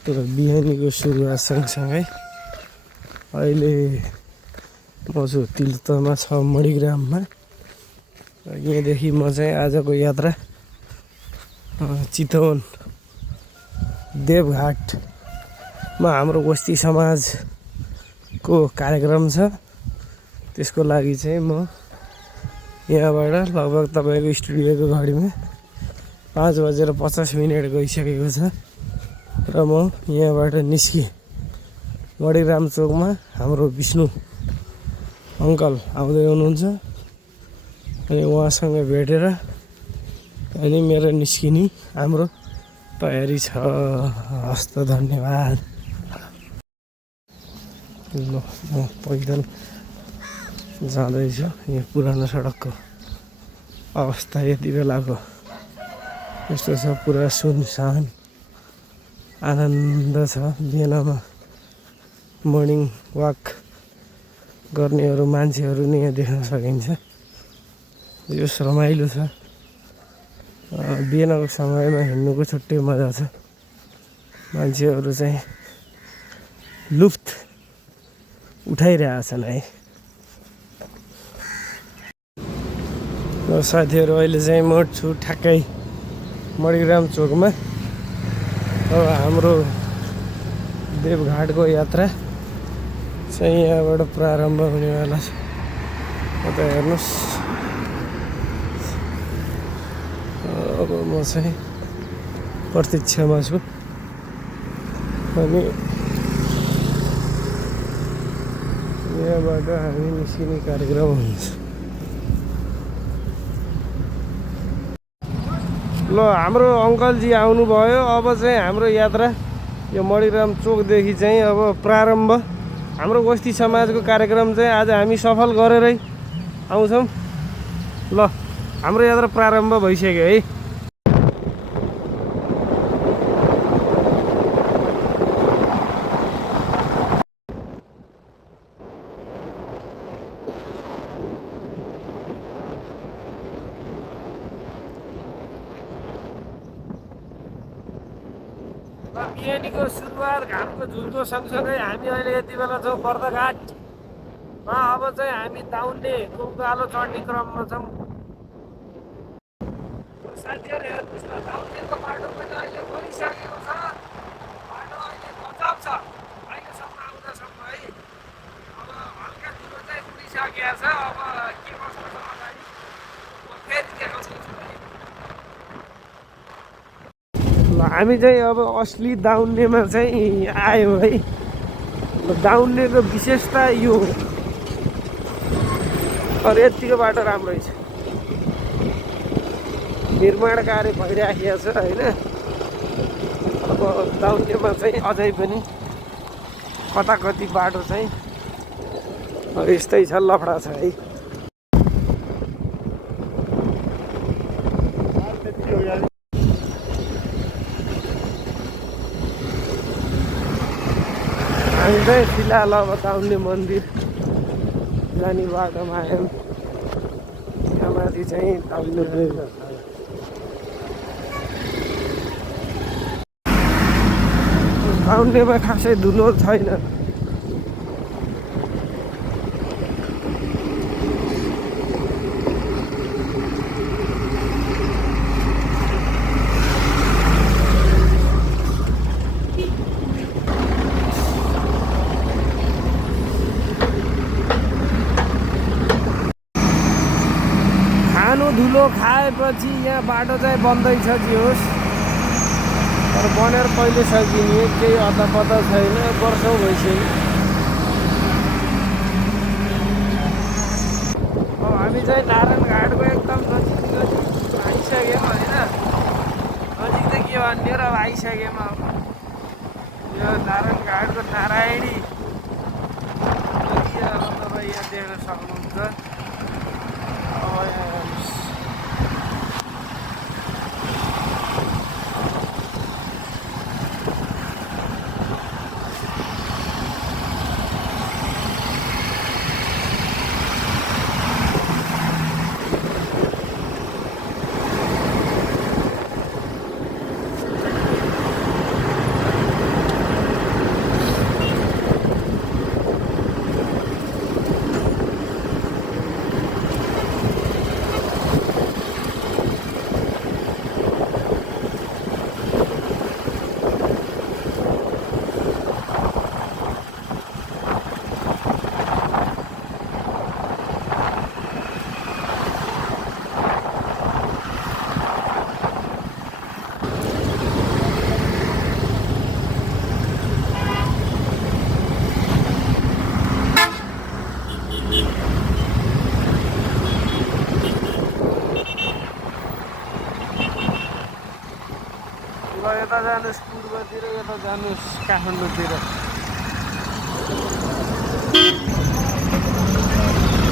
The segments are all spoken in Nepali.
तर बिहानीको सुरुवात सँगसँगै अहिले म छु तीर्थमा छ मणिग्राममा। यहाँदेखि म चाहिँ आजको यात्रा चितवन देवघाटमा हाम्रो गोष्ठी समाजको कार्यक्रम छ। त्यसको लागि चाहिँ म यहाँबाट लगभग तपाईँको स्टुडियोको घडीमा 5:50 गइसकेको छ र म यहाँबाट निस्केँ। मणिग्राम चोकमा हाम्रो विष्णु अङ्कल आउँदै हुनुहुन्छ अनि उहाँसँग भेटेर अनि मेरो निस्किने हाम्रो तयारी छ। हस्त धन्यवाद। ल म पैदल जाँदैछु। यहाँ पुरानो सडकको अवस्था यति बेलाको यस्तो छ, पुरा सुनसान। आनन्द छ बेलामा मर्निङ वाक गर्नेहरू मान्छेहरू नि यहाँ देख्न सकिन्छ। यो रमाइलो छ। बिहानको समयमा हिँड्नुको छुट्टै मजा छ। मान्छेहरू चाहिँ लुफ्त उठाइरहेछन् है। र साथीहरू अहिले चाहिँ म छु ठ्याक्कै मणिग्राम चोकमा। अब हाम्रो देवघाटको यात्रा चाहिँ यहाँबाट प्रारम्भ हुनेवाला छ। त हेर्नुहोस्, अब म चाहिँ प्रतीक्षामा छु अनि यहाँबाट हामी निस्किने कार्यक्रम हुन्छ। ल हाम्रो अङ्कलजी आउनुभयो। अब चाहिँ हाम्रो यात्रा यो मणिग्राम चोकदेखि चाहिँ अब प्रारम्भ। हाम्रो गोष्ठी समाजको कार्यक्रम चाहिँ आज हामी सफल गरेरै आउँछौँ। ल हाम्रो यात्रा प्रारम्भ भइसक्यो है। बिहानीको सुरुवात घामको झुल्को सँगसँगै हामी अहिले यति बेला छौँ बर्दघाटमा। अब चाहिँ हामी दाउन्ने उकालो चढ्ने क्रममा छौँ। साथीहरू हेर्नुहोस् न, दाउन्नेको बाटो पनि अहिले बनिसकेको छ। बाटो अहिले गजब छ अहिलेसम्म आउँदासम्म है। अब हल्का धुलो चाहिँ उडिसकेको छ। अब के कस्तो छ अगाडि म फेरि देखाउँछु। हामी चाहिँ अब असली दाउन्नेमा चाहिँ आयौँ है। दाउन्नेको विशेषता यो हो। अरू यतिको बाटो राम्रो छ। निर्माण कार्य भइराखेको छ होइन। अब दाउन्नेमा चाहिँ अझै पनि कता कति बाटो चाहिँ यस्तै छ, लफडा छ है। हामी चाहिँ फिलहाल अब दाउन्ने मन्दिर जाने बाटोमा आयौँ। यहाँ माथि चाहिँ दाउन्नेमा खासै धुलो छैन। धुलो खाएपछि यहाँ बाटो चाहिँ बन्दैछ जे होस्, तर बनेर पहिले सकिने केही अत्तापत्ता छैन। वर्षौँ भइसक्यो। अब हामी चाहिँ नारायणघाटको एकदम नजिक आइसक्यौँ होइन। नजिक त के भन्ने र अब आइसक्यौँ। अब यो नारायणघाटको नारायणी नदी अब तपाईँ यहाँ देख्न सक्नुहुन्छ। अब ल यता जानुहोस् पूर्वतिर, यता जानुहोस् काठमाडौँतिर।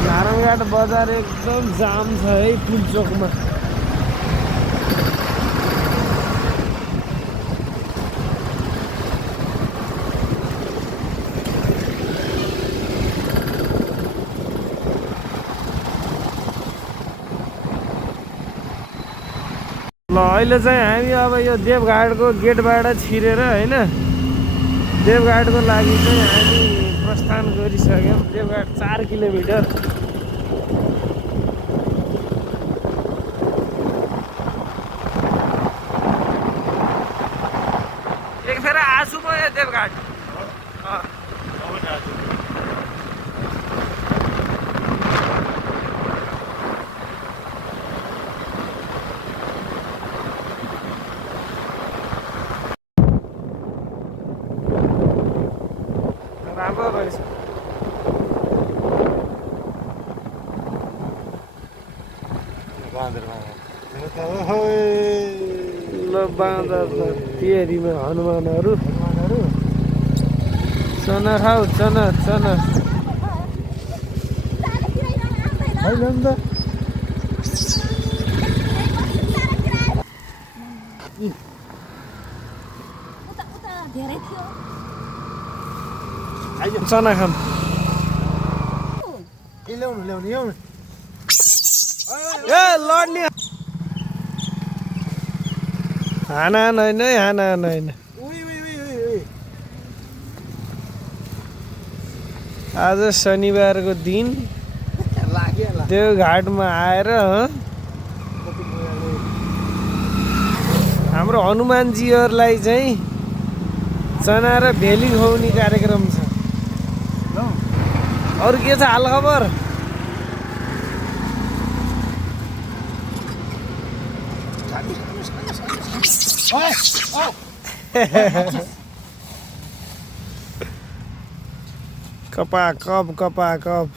नारायणघाट बजार एकदम जाम छ है पुलचोकमा। ल अहिले चाहिँ हामी अब यो देवघाटको गेटबाट छिरेर होइन देवघाटको लागि चाहिँ हामी प्रस्थान गरिसक्यौँ। देवघाट 4 किलोमिटर। एक फेर आसु म यो देवघाट राम्रो रहेछ। ल बाँदर त तेरीमा हनुमानहरू चना खाऊ चना चना चना खाम ए लड्ने हाना होइन है हाना होइन। आज शनिबारको दिन देवघाटमा आएर हाम्रो हनुमानजीहरूलाई चाहिँ चना र भेली खुवाउने कार्यक्रम छ। अरू के छ हाल खबर? कपा कप कपा कप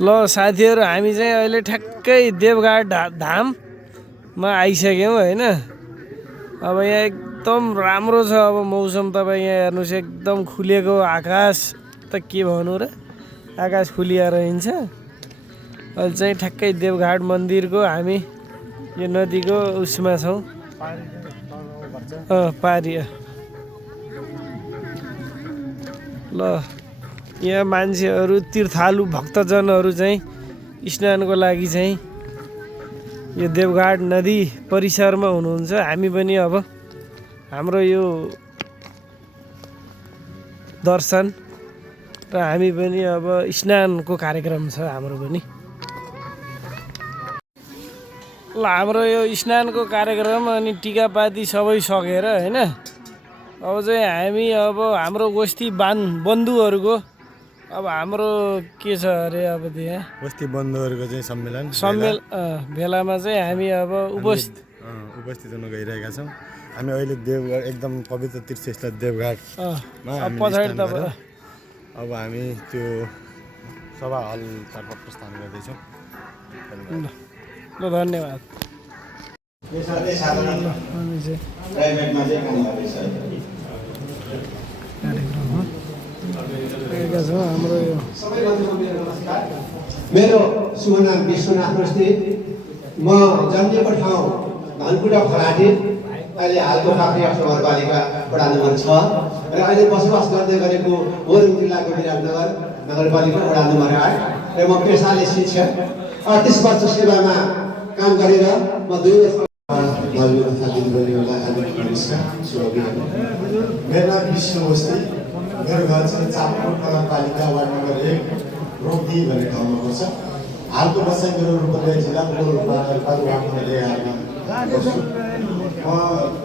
ल साथीहरू हामी चाहिँ अहिले ठ्याक्कै देवघाट धाममा आइसक्यौँ होइन। अब यहाँ एकदम राम्रो छ। अब मौसम तपाईँ यहाँ हेर्नुहोस् एकदम खुलेको आकाश त के भन्नु र आकाश खुलिया रहन्छ। अहिले चाहिँ ठ्याक्कै देवघाट मन्दिरको हामी यो नदीको उसमा छौँ पारी। ल यहाँ मान्छेहरू तीर्थालु भक्तजनहरू चाहिँ स्नानको लागि चाहिँ यो देवघाट नदी परिसरमा हुनुहुन्छ। हामी पनि अब हाम्रो यो दर्शन र हामी पनि अब स्नानको कार्यक्रम छ हाम्रो पनि। ल हाम्रो यो स्नानको कार्यक्रम अनि टिकापाती सबै सकेर होइन अब चाहिँ हामी अब हाम्रो गोष्ठी बन्धुहरूको अब हाम्रो के छ अरे अब त्यहाँ गोष्ठी बन्धुहरूको चाहिँ भेलामा चाहिँ हामी अब उपस्थित हुन गइरहेका छौँ। हामी अहिले देवघाट एकदम पवित्र तीर्थस्थल देवघाटमा पछाडि अब हामी त्यो सभा हलतर्फ प्रस्थान गर्दैछौँ। ल धन्यवाद। हाम्रो यो मेरो शुभ नाम विश्वनाथ बस्ती। म जन्मेको ठाउँ धनकुटा फलाटे, अहिले हालको काभ्रे नगरपालिका वडा नम्बर 6 र अहिले बसोबास गर्दै गरेको मोरङ जिल्लाको विराटनगर नगरपालिका वडा नम्बर 8 र म पेसाले शिक्षक 38 वर्ष सेवामा काम गरेर म 2 वर्ष मेरो नाम विष्णु बस्ती। मेरो घर चाहिँ चापकोट नगरपालिका वार्ड नम्बर 1 रोक्दी भन्ने ठाउँमा पर्छ। हालको बसाइ मेरो रूपन्देही जिल्लाको वार्ड नम्बर 11 बस्छु। म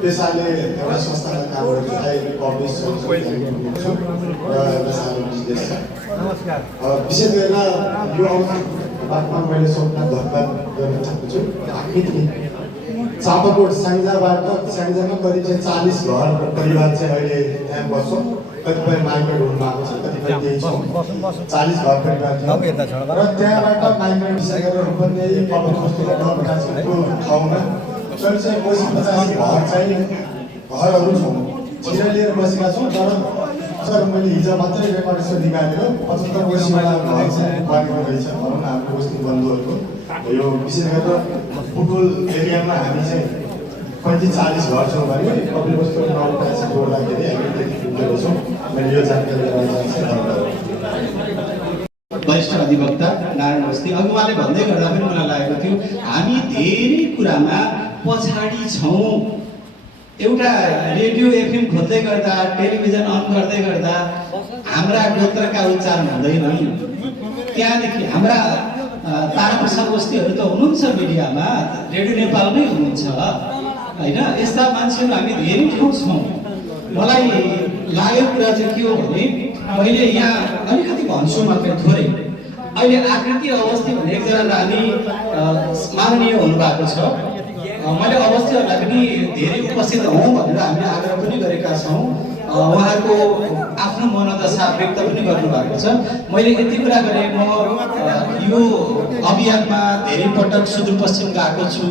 पेसाले एउटा संस्थामा काम गर्छु पब्लिस छु र एउटा सानो बिजनेस छ। विशेष गरेर यो अवसरमा मैले सोध्न धन्यवाद गर्न चाहन्छु। चापाकोट स्याङ्जामा करिब चाहिँ 40 घर परिवार चाहिँ अहिले त्यहाँ बस्छौँ। कतिपय माइग्रेट हुनुभएको छ, कतिपय त्यही छौँ। 40 घर परिवार थियो र त्यहाँबाट माइग्रेट विषयहरू पनि कपडा नवकासको ठाउँमा करिब चाहिँ 80-85 घर चाहिँ घरहरू छौँ, चिरा लिएर बसेका छौँ। तर सर मैले हिजो मात्रै रेकर्ड निकालेर 75-80वटा घर चाहिँ बनेको रहेछ भनौँ न हाम्रो बस्ती बन्धुहरूको। यो विशेष गरेर बुटोल एरियामा हामी चाहिँ 35-40 घर छौँ भने कपिल वस्तु नवकासी जोड्दाखेरि हामी त्यति पुगेको छौँ। मैले यो जानकारी गराउन चाहन्छु। वरिष्ठ अधिवक्ता नारायण अवस्थी अघि उहाँले भन्दै गर्दा पनि मलाई लागेको थियो हामी धेरै कुरामा पछाडि छौँ। एउटा रेडियो एफएम खोल्दै गर्दा टेलिभिजन अन गर्दै गर्दा हाम्रा गोत्रका उच्चारण हुँदैनन्। त्यहाँदेखि हाम्रा ताराप्रसाद बस्तीहरू त हुनुहुन्छ मिडियामा, रेडियो नेपालमै हुनुहुन्छ होइन। यस्ता मान्छेहरू हामी धेरै ठाउँ छौँ। मलाई लागेको कुरा चाहिँ के हो भने मैले यहाँ अलिकति भन्छु मात्रै थोरै। अहिले आकृति अवस्थी भन्ने एकजना नानी माननीय हुनुभएको छ। मैले अवस्थीहरूलाई पनि धेरै उपस्थित हौँ भनेर हामीले आग्रह पनि गरेका छौँ। उहाँको आफ्नो मनोदशा व्यक्त पनि गर्नुभएको छ। मैले यति कुरा गरेँ, म यो अभियानमा धेरै पटक सुदूरपश्चिम गएको छु।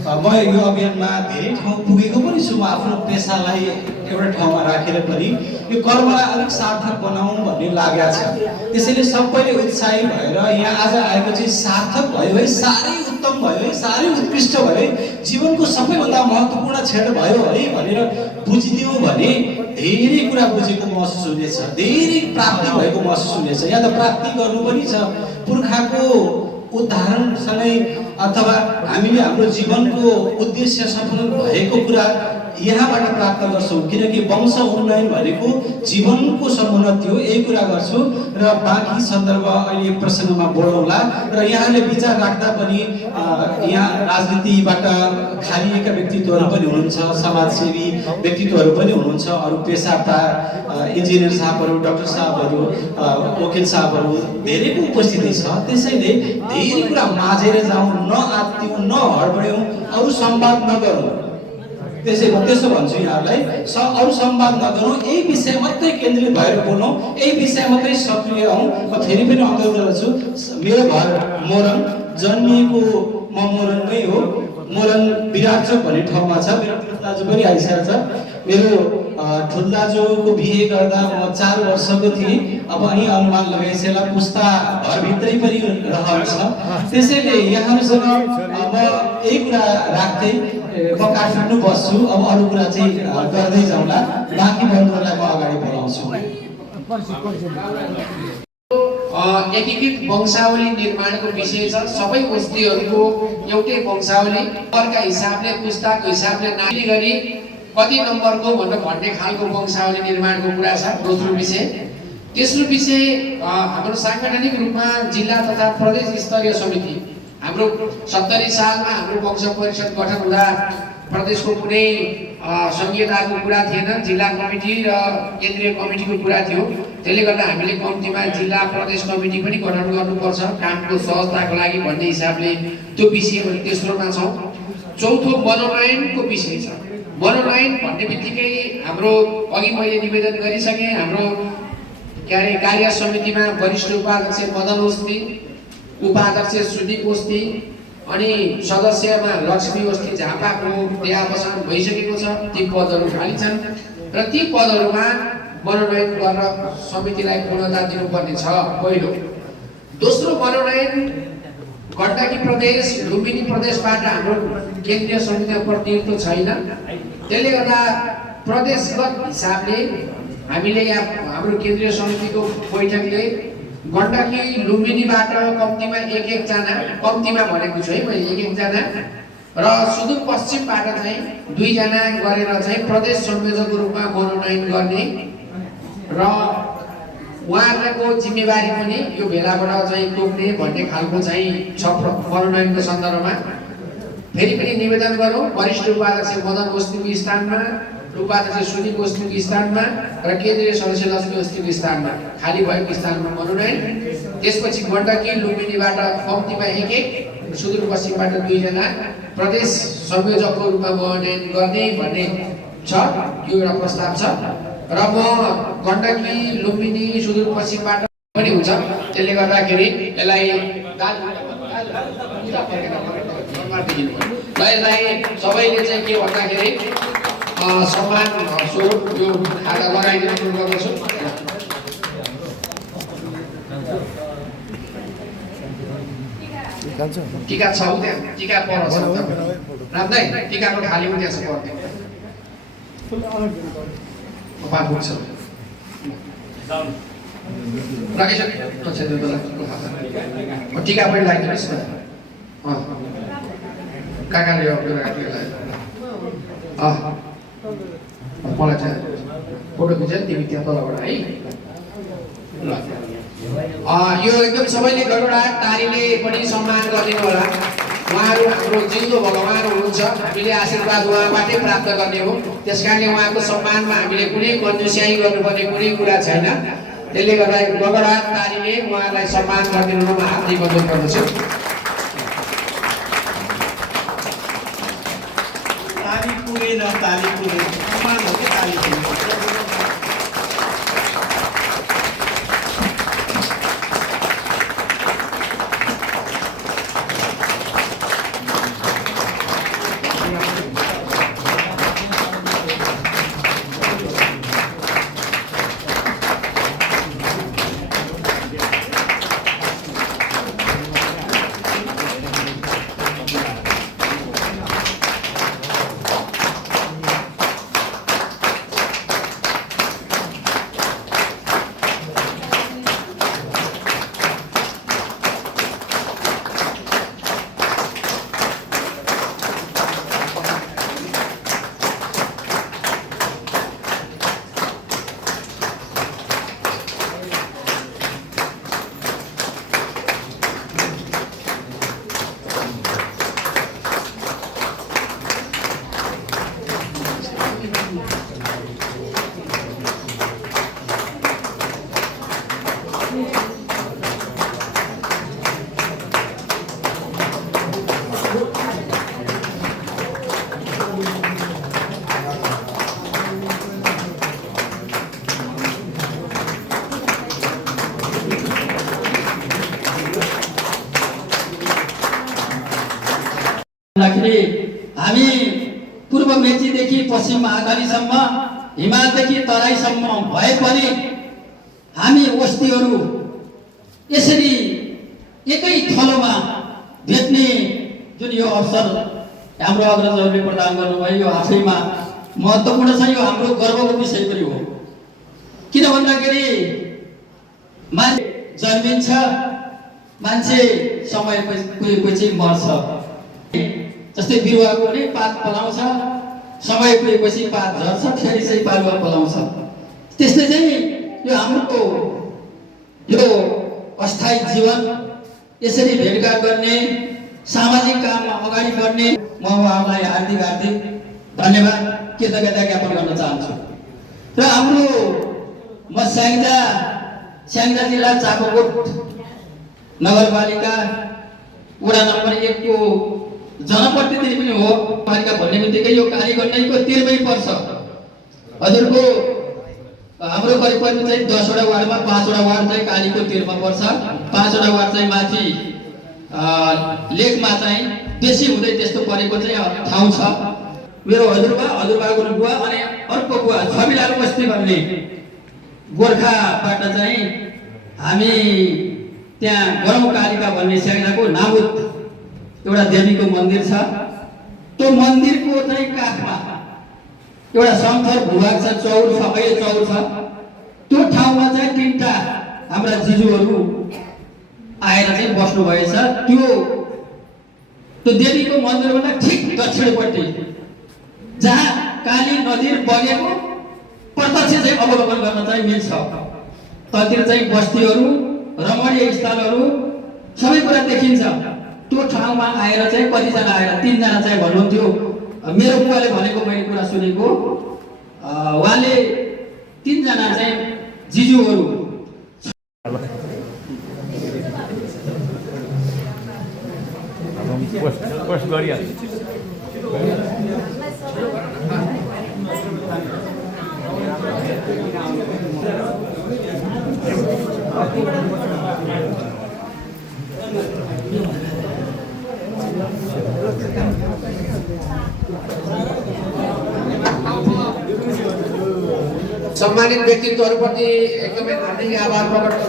म यो अभियानमा धेरै ठाउँ पुगेको पनि छु। म आफ्नो पेसालाई एउटा ठाउँमा राखेर पनि यो कर्मलाई अलिक सार्थक बनाऊँ भन्ने लागेको छ। त्यसैले सबैले उत्साही भएर यहाँ आज आएको चाहिँ सार्थक भयो है, साह्रै उत्तम भयो है, साह्रै उत्कृष्ट भयो है, जीवनको सबैभन्दा महत्त्वपूर्ण क्षण भयो है भनेर बुझिदियो भने धेरै कुरा बुझेको महसुस हुनेछ, धेरै प्राप्ति भएको महसुस हुनेछ। यहाँ त प्राप्ति गर्नु पनि छ, पुर्खाको उदाहरणसँगै अथवा हामीले हाम्रो जीवनको उद्देश्य सफल भएको कुरा यहाँबाट प्राप्त गर्छौँ। किनकि वंश उन्नयन भनेको जीवनको समुन्नति हो, यही कुरा गर्छु। र बाँकी सन्दर्भ अहिले प्रसङ्गमा बोलौँला। र यहाँले विचार राख्दा पनि यहाँ राजनीतिबाट खालिएका व्यक्तित्वहरू पनि हुनुहुन्छ, समाजसेवी व्यक्तित्वहरू पनि हुनुहुन्छ, अरू पेसाका इन्जिनियर साहबहरू, डाक्टर साहबहरू, वकिल साहबहरू धेरैको उपस्थिति छ। त्यसैले धेरै कुरा माझेर जाउँ, नआत्तियौँ, नहडबडौँ, अरू संवाद नगरौँ। त्यसो भन्छु यहाँलाई, अरू संवाद नगरौँ, यही विषय मात्रै केन्द्रित भएर बोलौँ, यही विषय मात्रै सक्रिय हौँ। म फेरि पनि अनुरोध गर्छु, मेरो घर मोरङ, जन्मिएको म मोरङमै हो। मोरङ विराटचोक भन्ने ठाउँमा छ। मेरो ठुलो दाजु पनि आइसकेको छ। मेरो ठुलो दाजुको बिहे गर्दा म 4 वर्षको थिएँ। अब अनि अनुमान लगाइसकेला पुस्ता घरभित्रै पनि रहन्छ। त्यसैले यहाँहरूसँग म यही कुरा राख्दै म काठमाडौँ बस्छु। अब अरू कुरा चाहिँ गर्दै जाउँला, बाँकी बन्धुहरूलाई म अगाडि बढाउँछु। एकीकृत वंशावली निर्माणको विषय छ। सबै बस्तीहरूको एउटै वंशावली, नम्बरका हिसाबले, पुस्ताको हिसाबले नानी गरी कति नम्बरको भन्ने खालको वंशावली निर्माणको कुरा छ। दोस्रो विषय, तेस्रो विषय हाम्रो सांगठनिक रूपमा जिल्ला तथा प्रदेश स्तरीय समिति, हाम्रो 70 सालमा हाम्रो वंश परिषद गठन हुँदा प्रदेशको कुनै संहिताको कुरा थिएन, जिल्ला कमिटी र केन्द्रीय कमिटीको कुरा थियो। त्यसले गर्दा हामीले कम्तीमा जिल्ला प्रदेश कमिटी पनि गठन गर्नुपर्छ कामको सहजताको लागि भन्ने हिसाबले त्यो विषय पनि तेस्रोमा छौँ। चौथो मनोनयनको विषय छ। मनोनयन भन्ने बित्तिकै हाम्रो अघि मैले निवेदन गरिसकेँ, हाम्रो कार्य समितिमा वरिष्ठ उपाध्यक्ष मदन ओस्ती, उपाध्यक्ष सुदीप ओस्ती अनि सदस्यमा लक्ष्मी ओस्ती झापाको देहावसान भइसकेको छ। ती पदहरू खाली छन् र ती पदहरूमा मनोनयन गरेर समितिलाई पूर्णता दिनुपर्ने छ पहिलो। दोस्रो, मनोनयन गण्डकी प्रदेश, लुम्बिनी प्रदेशबाट हाम्रो केन्द्रीय समितिमा प्रतिनिधित्व छैन। त्यसले गर्दा प्रदेशगत हिसाबले हामीले यहाँ हाम्रो केन्द्रीय समितिको बैठकले गण्डकी लुम्बिनीबाट कम्तीमा एक जना, कम्तीमा भनेको छु है मैले, एक जना र सुदूरपश्चिमबाट चाहिँ 2 जना गरेर चाहिँ प्रदेश संयोजकको रूपमा मनोनयन गर्ने र उहाँहरूको जिम्मेवारी पनि यो भेलाबाट चाहिँ तोक्ने भन्ने खालको चाहिँ छ मनोनयनको सन्दर्भमा। फेरि पनि निवेदन गरौँ, वरिष्ठ उपाध्यक्ष मदन ओस्तीको स्थानमा, उपाध्यक्ष सुदीप ओस्तीको स्थानमा र केन्द्रीय सदस्य लक्ष्मी ओस्तीको स्थानमा, खाली भएको स्थानमा मनोनयन। त्यसपछि गण्डकी लुम्बिनीबाट कम्तीमा एक, सुदूरपश्चिमबाट 2 जना प्रदेश संयोजकको रूपमा मनोनयन गर्ने भन्ने छ, यो एउटा प्रस्ताव छ। र म गण्डकी लुम्बिनी सुदूरपश्चिमबाट पनि हुन्छ, त्यसले गर्दाखेरि यसलाई सबैले चाहिँ के भन्दाखेरि सम्मान स्वरूप यो खाता लगाइदिनु अनुरोध गर्दछु। टिका छ त्यहाँ, टिका पर छ राम्रै, टिकाको थाली पनि त्यहाँ छ पर्ने पुग्छ टिका पनि लगाइदिनुहोस् न। काकाले मलाई चाहिँ फोटो खिच तिमी त्यहाँ तलबाट है। यो एकदम सबैले गडबडाट तारीले पनि सम्मान गरिदिनु होला। उहाँहरू हाम्रो जिउँदो भगवान् हुनुहुन्छ, हामीले आशीर्वाद उहाँबाटै प्राप्त गर्ने हो। त्यस कारणले उहाँको सम्मानमा हामीले कुनै कन्जुस्याइ गर्नुपर्ने कुनै कुरा छैन। त्यसले गर्दा गडबडाट तारीले उहाँलाई सम्मान गरिदिनु म हार्दिक अनुरोध गर्दछु। ताली पुगेन, ताली पुगेन, सम्मान हो कि ताली पुगेन। हामी पूर्व मेचीदेखि पश्चिम महाकालीसम्म, हिमालदेखि तराईसम्म भए पनि हामी वस्तीहरू यसरी एकै थलोमा भेट्ने जुन यो अवसर हाम्रो अग्रजहरूले प्रदान गर्नुभयो, यो आफैमा महत्त्वपूर्ण छ। यो हाम्रो गर्वको विषय पनि हो। किन भन्दाखेरि मान्छे जन्मिन्छ, मान्छे समय पुगेपछि मर्छ। जस्तै बिरुवाको पनि पात पलाउँछ, समय पुगेपछि पात झर्छ, फेरि चाहिँ पालुवा पलाउँछ। त्यस्तै चाहिँ यो हाम्रो यो अस्थायी जीवन यसरी भेटघाट गर्ने, सामाजिक काममा अगाडि बढ्ने म उहाँलाई हार्दिक हार्दिक धन्यवाद कृतज्ञता ज्ञापन गर्न चाहन्छु। र हाम्रो म स्याङ्जा जिल्ला चापाकोट नगरपालिका वडा नम्बर 1 को जनप्रतिनिधि पनि हो। पालिका भन्ने बित्तिकै यो कालीगण्डकीको तिरमै पर्छ। हजुरको हाम्रो करिब चाहिँ 10वटा वार्डमा 5वटा वार्ड चाहिँ कालीको तिरमा पर्छ, 5वटा वार्ड चाहिँ माथि लेकमा चाहिँ बेसी हुँदै त्यस्तो परेको चाहिँ ठाउँ छ। मेरो हजुरबाको बुवा अनि अर्को बुवा छविलाल बस्ती भन्ने गोर्खाबाट चाहिँ हामी त्यहाँ गरौँ कालिका भन्ने स्याङ्जाको नामुद एउटा देवीको मन्दिर छ। त्यो मन्दिरको चाहिँ काखमा एउटा समथर भूभाग छ, चौर छ, अहिले चौर छ। त्यो ठाउँमा चाहिँ 3टा हाम्रा जिजुहरू आएर चाहिँ बस्नु भएछ। त्यो देवीको मन्दिरबाट ठिक दक्षिणपट्टि जहाँ काली नदी बगेको प्रत्यक्ष चाहिँ अवलोकन गर्न चाहिँ मिल्छ। ततिर चाहिँ बस्तीहरू, रमणीय स्थलहरू सबै कुरा देखिन्छ। त्यो ठाउँमा आएर चाहिँ कतिजना आएर 3जना चाहिँ भन्नुहुन्थ्यो। मेरो बुवाले भनेको मैले कुरा सुनेको, उहाँले 3जना चाहिँ जिजुहरू पोस्ट गरिहाल्छु। सम्मानित व्यक्तित्वहरूप्रति एकदमै हार्दिक आभार प्रकट गर्छु।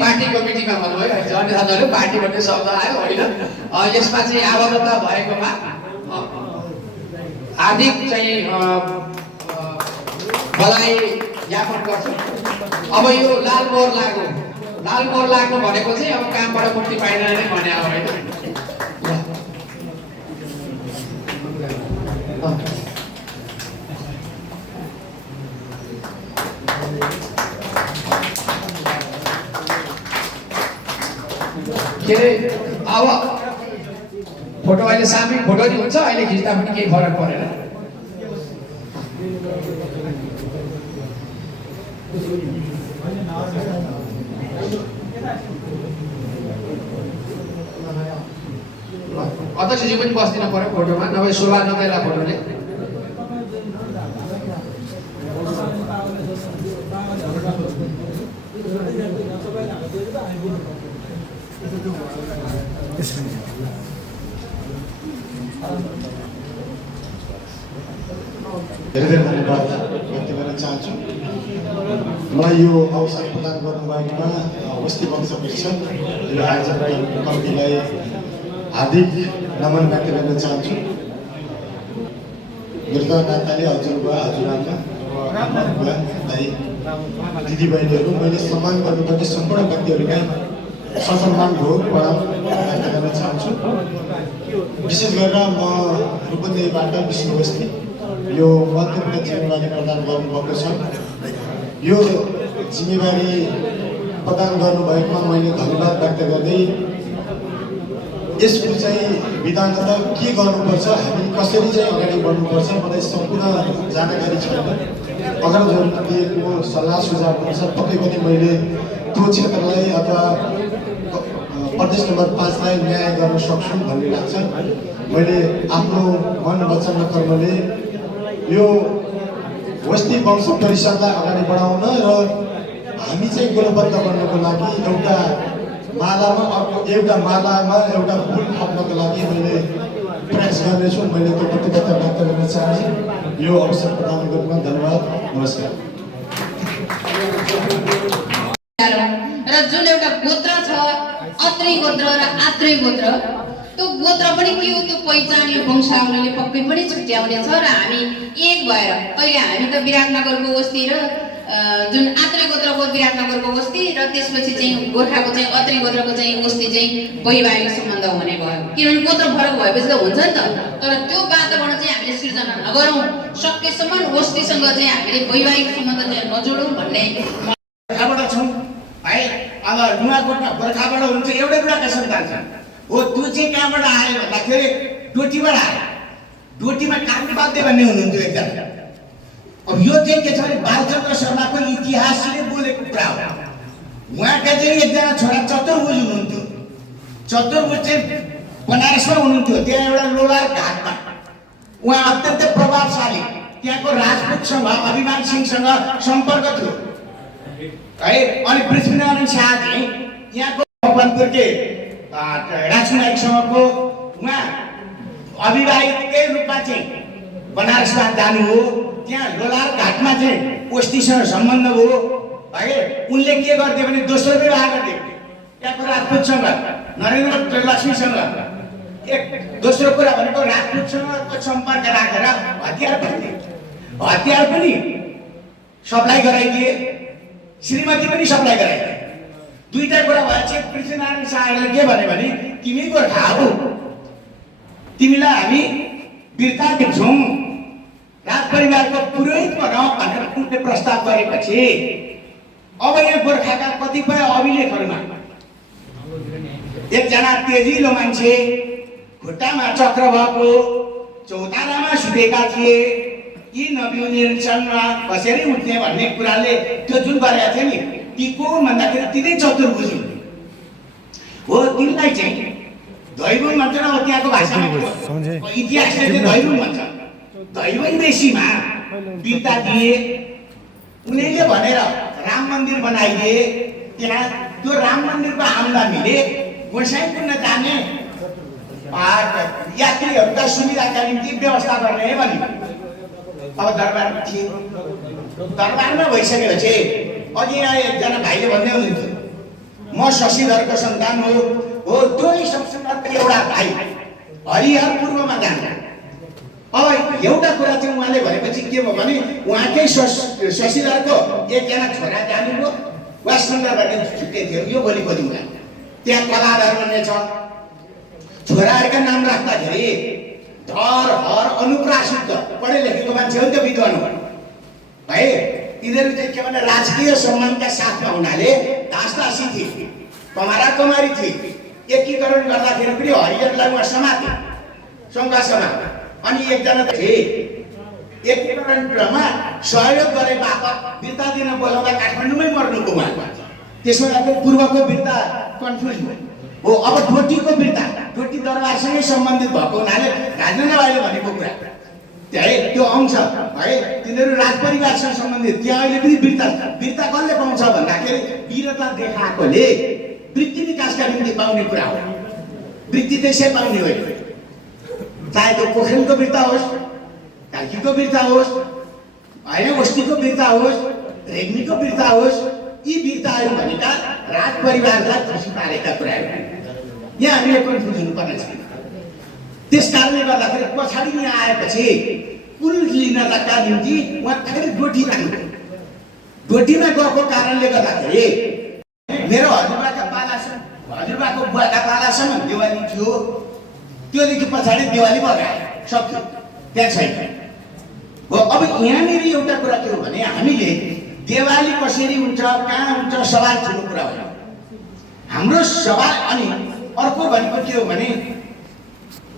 पार्टी कमिटीमा भनौँ है, अन्यथा नभए पार्टी भन्ने शब्द आयो होइन। यसमा चाहिँ आबद्धता भएकोमा हार्दिक चाहिँ बधाई ज्ञापन गर्छु। अब यो लाल मोहर लाग्नु भनेको चाहिँ अब कामबाट मुक्ति पाइँदैन नै भने हो होइन। के अरे अब फोटो अहिले सामूहिक फोटो नि हुन्छ, अहिले खिच्दा पनि केही फरक परेन। अध्यक्षजी पनि बस्दिन पर्यो फोटोमा, नभए शोभा नदेला फोटोले। धेरै धेरै धन्यवाद व्यक्त गर्न चाहन्छु। मलाई यो अवसर प्रदान गर्नुभएकोमा वस्ती वंश परिषद यो आयोजक कमिटीलाई हार्दिक नमन व्यक्त गर्न चाहन्छु। मेरो नाताले हजुरबा हजुरआमा बुवा दाइ दिदीबहिनीहरू मैले सम्मान गर्नुपर्ने सम्पूर्ण व्यक्तिहरूलाई ससम्मानपूर्वक प्रणाम व्यक्त गर्न चाहन्छु। विशेष गरेर म रूपन्देहीबाट विष्णु बस्ती यो मध्यमका जिम्मेवारी प्रदान गर्नुभएको छ। यो जिम्मेवारी प्रदान गर्नुभएकोमा मैले धन्यवाद व्यक्त गर्दै यसको चाहिँ विधानतः के गर्नुपर्छ, हामी कसरी चाहिँ अगाडि बढ्नुपर्छ मलाई सम्पूर्ण जानकारी छैन। अगाडि जोड्न दिएको सल्लाह सुझाव अनुसार पक्कै पनि मैले त्यो क्षेत्रलाई अथवा प्रदेश नम्बर 5 लाई न्याय गर्न सक्छु भन्ने लाग्छ। मैले आफ्नो मन वचन र कर्मले यो वस्ती वंश परिषदलाई अगाडि बढाउन र हामी चाहिँ गोलबद्ध गर्नको लागि एउटा मालामा अर्को एउटा मालामा एउटा फुल थप्नको लागि मैले प्रयास गर्नेछु। मैले त्यो प्रतिबद्धता व्यक्त गर्न चाहन्छु। यो अवसर प्रदान गर्नुमा धन्यवाद। नमस्कार। र जुन एउटा गोत्र छ, अत्रै गोत्र र आत्रै गोत्र, त्यो गोत्र पनि के हो त्यो पहिचान यो वंशावलीले पक्कै पनि छुट्याउने छ। र हामी एक भएर अहिले हामी त विराटनगरको वस्ती र जुन आत्रै गोत्रको विराटनगरको वस्ती र त्यसपछि चाहिँ गोर्खाको चाहिँ अत्रै गोत्रको चाहिँ वस्ती चाहिँ वैवाहिक सम्बन्ध हुने भयो। किनभने गोत्र फरक भएपछि त हुन्छ नि त, तर त्यो वातावरण चाहिँ हामीले सिर्जना नगरौँ, सकेसम्म वस्तीसँग चाहिँ हामीले वैवाहिक सम्बन्ध चाहिँ नजोडौँ भन्ने गोर्खाबाट छौँ है। अब नुवाकोटमा गोर्खाबाट हुनुहुन्छ एउटै कुराका सन्तान छन् हो। त्यो चाहिँ कहाँबाट आयो भन्दाखेरि डोटीबाट आयो। डोटीमा काट्ने बाध्य भन्ने हुनुहुन्थ्यो एकजना। अब यो चाहिँ के छ भने बालचन्द्र शर्माको इतिहासले बोलेको कुरा हो। उहाँका चाहिँ एकजना छोरा चतुर्भुज हुनुहुन्थ्यो। चतुर्भुज चाहिँ बनारसमा हुनुहुन्थ्यो, त्यहाँ एउटा लोलार घाटमा। उहाँ अत्यन्त प्रभावशाली, त्यहाँको राजपूतसँग अभिमान सिंहसँग सम्पर्क थियो है। अनि पृथ्वीनारायण शाह चाहिँ यहाँको मकवानपुरकै राजकुमारीसँगको उहाँ अविवाहितकै रूपमा चाहिँ बनारसमा जानु हो। त्यहाँ लोलार घाटमा चाहिँ ओस्तीसँग सम्बन्ध हो है। उनले के गर्थे भने दोस्रो विवाह गर्थे त्यहाँको राजपूतसँग, नरेन्द्र लक्ष्मीसँग। एक दोस्रो कुरा भनेको राजपूतसँगको सम्पर्क राखेर हतियार पनि सप्लाई गराइदिए, श्रीमती पनि सप्लाई गराइदिए। दुईटा कुरा भएपछि पृथ्वीनारायण शाहले के भने तिमी गोर्खा हौ, तिमीलाई हामी वीरता दिन्छौँ, राज परिवारको पुरोहित बनाऊ भनेर उनले प्रस्ताव गरेपछि अब यहाँ गोर्खाका कतिपय अभिलेखहरूमा एकजना तेजिलो मान्छे, खुट्टामा चक्र भएको, चौतारामा सुतेका थिए, यी नवीनीमा कसरी उठ्ने भन्ने कुराले त्यो जुन गरेका थियो नि, ती को भन्दाखेरि तिनै चतुर्भुज हो। तिनलाई चाहिँ दैवुन भन्छ न, त्यहाँको भाषामा इतिहासले चाहिँ दैवुन भन्छ। दैवुन बेसीमा वीरता दिए, उनीहरूले भनेर राम मन्दिर बनाइदिए, त्यहाँ त्यो राम मन्दिरको आम्दानीले गोसाइँकुण्ड जाने यात्रीहरूका सुविधाका निम्ति व्यवस्था गर्ने भने अब दरबारमा थिए। दरबारमा भइसकेपछि अघि यहाँ एकजना भाइले भन्दै हुनुहुन्थ्यो म शशिधरको सन्तान हो त्यो शशिधरको एउटा भाइ हरिहर पूर्वमा जान्छ। अब एउटा कुरा चाहिँ उहाँले भनेपछि के भयो भने उहाँकै शशिधरको एकजना छोरा जानुभयो वा सुन्दरबाट छुट्टै थियो यो भोलिको दिनमा त्यहाँ कलाधर भन्ने छ। छोराहरूका नाम राख्दाखेरि धर हर अनुप्रासिद्ध पढे लेखेको मान्छे हो नि त विद्वान हो है। यिनीहरू चाहिँ के भने राजकीय सम्मानका साथमा हुनाले दासदासी थिए, कमारा कमारी थिए। एकीकरण गर्दाखेरि पनि हरिहरलाई उहाँ समाते, सङ्घ समाते। अनि एकजना थिए एकीकरणमा सहयोग गरे बापत बिर्ता दिन बोलाउँदा काठमाडौँमै मर्नुको उहाँ। त्यसमा पूर्वको बिर्ता कन्फ्युज हो। अब डोटीको बिर्ता डोटी दरबारसँगै सम्बन्धित भएको हुनाले राजनारायणले भनेको कुरा त्यो आउँछ है। तिनीहरू राजपरिवारसँग सम्बन्धित त्यहाँ अहिले पनि बिर्ता कसले पाउँछ भन्दाखेरि वीरता देखाएकोले वृत्ति विकासका निम्ति पाउने कुरा हो। वृत्ति त्यसै पाउने होइन, चाहे त्यो पोखरेलको बिर्ता होस्, कार्कीको बिर्ता होस्, होइन बस्तीको बिर्ता होस्, रेग्मीको बिर्ता होस्, यी बिर्ताहरू भनेका राजपरिवारलाई खुसी पारेका कुराहरू। यहाँ हामीले कन्फ्युज हुनुपर्ने छैन। त्यस कारणले गर्दाखेरि पछाडि यहाँ आएपछि कुल लिनका निम्ति उहाँ फेरि डोटी जानुभयो। डोटीमा गएको कारणले गर्दाखेरि मेरो हजुरबाका बुवाका पालासम्म दिवाली थियो। त्योदेखि पछाडि दिवाली भगायो, सक्यो, त्यहाँ छैन। अब यहाँनिर एउटा कुरा के हो भने हामीले दिवाली कसरी हुन्छ, कहाँ हुन्छ, सवाल ठुलो कुरा होइन। हाम्रो सवाल अनि अर्को भनेको के हो भने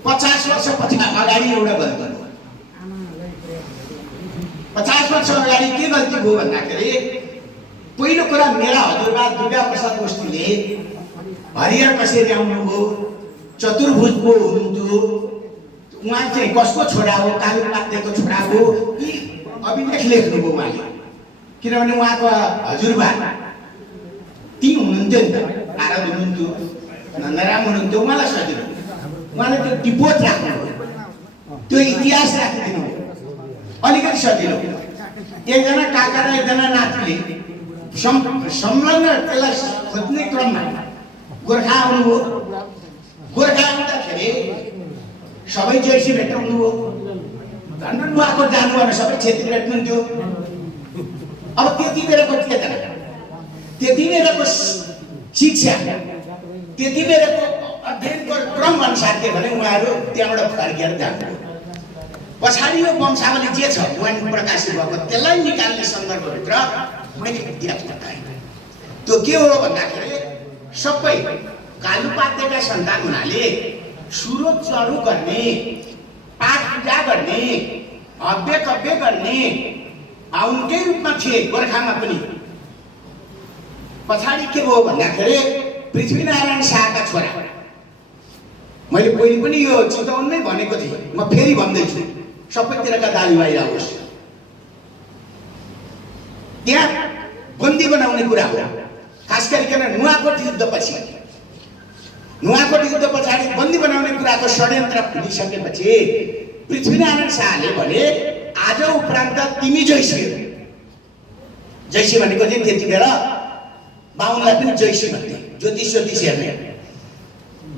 50 वर्ष अगाडि एउटा गल्ती भयो। 50 वर्ष अगाडि के गल्ती भयो भन्दाखेरि पहिलो कुरा मेरा हजुरबा दुर्गा प्रसाद बस्तीले हरिहर कसरी आउनुभयो, चतुर्भुज को हुनुहुन्थ्यो, उहाँ चाहिँ कसको छोरा हो, कालु पातेको छोरा हो, यी अभिलेख लेख्नुभयो उहाँले। किनभने उहाँको हजुरबा ती हुनुहुन्थ्यो नि त, नारद हुनुहुन्थ्यो, नन्दराम हुनुहुन्थ्यो, उहाँलाई सजिलो उहाँले त्यो टिपोट राख्नुभयो, त्यो इतिहास राखिदिनु भयो, अलिकति सजिलो। एकजना काका र एकजना नातिले संलग्न त्यसलाई खोज्ने क्रममा गोर्खा आउनुभयो। गोर्खा आउँदाखेरि सबै जैसी भेट्नुहुन्थ्यो, झन् नुहाको जानु भने सबै छेत्री भेट्नुहुन्थ्यो। अब त्यति बेलाको चेतना, त्यति बेलाको शिक्षा, त्यति बेलाको अध्ययनको क्रम अनुसार के भने उहाँहरू त्यहाँबाट फर्केर जानुभयो। पछाडि यो वंशावली जे छ उहाँ प्रकाशित भएको त्यसलाई निकाल्ने सन्दर्भभित्र मैले इतिहास बताएँ। त्यो के हो भन्दाखेरि सबै कालुपातेका सन्तान हुनाले सुरो चढु गर्ने, पाठ पूजा गर्ने, हव्य कव्य गर्ने उनकै रूपमा थिए गोर्खामा पनि। पछाडि के भयो भन्दाखेरि पृथ्वीनारायण शाहका छोरा, मैले पहिले पनि यो चितवनमै भनेको थिएँ, म फेरि भन्दैछु सबैतिरका दाजुभाइ आओस्। त्यहाँ बन्दी बनाउने कुरा हो, खास गरिकन नुवाकोट युद्धपछि। नुवाकोट युद्ध पछाडि बन्दी बनाउने कुराको षड्यन्त्र फुलिसकेपछि पृथ्वीनारायण शाहले भने आज उपरान्त तिमी जैसी, जैसी भनेको चाहिँ त्यति बेला बाहुनलाई पनि जैसी भन्थे, ज्योतिष हेर्ने।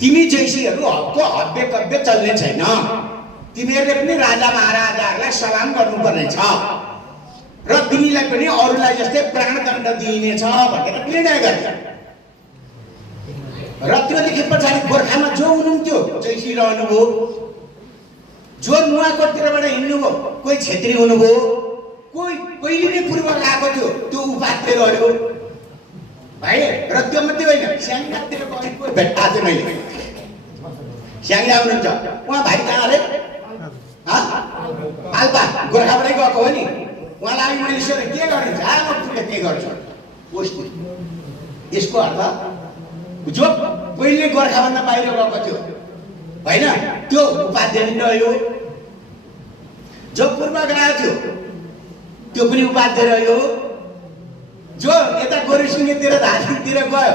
तिमी जैसीहरू हकको हव्य कव्य चल्ने छैन, तिमीहरूले पनि राजा महाराजाहरूलाई सलाम गर्नुपर्ने छ र तिमीलाई पनि अरूलाई जस्तै प्राणदण्ड दिइनेछ भनेर निर्णय गरे। र त्योदेखि पछाडि गोर्खामा जो हुनुहुन्थ्यो जैसी रहनुभयो, जो नुवाकोटतिरबाट हिँड्नुभयो, कोही छेत्री हुनुभयो, कोही पहिले नै पूर्व गएको थियो त्यो उपाध्याय रह्यो भाइ। र त्यो मात्रै होइन, स्याङ्जातिर गएको भेट्टा थिएँ मैले। स्याङ्जा हुनुहुन्छ उहाँ भाइ कहाँ अरे पाल्पा गोर्खाबाटै गएको हो नि। उहाँलाई मैले सोधेँ के गर्ने छ, तुले के गर्छ उस्तो। यसको अर्थ जो पहिले गोर्खाभन्दा बाहिर गएको थियो होइन त्यो उपाध्याय रह्यो, जो पूर्व गएको थियो त्यो पनि उपाध्याय रह्यो, जो यता गोरुसिङेतिर धादिङतिर गयो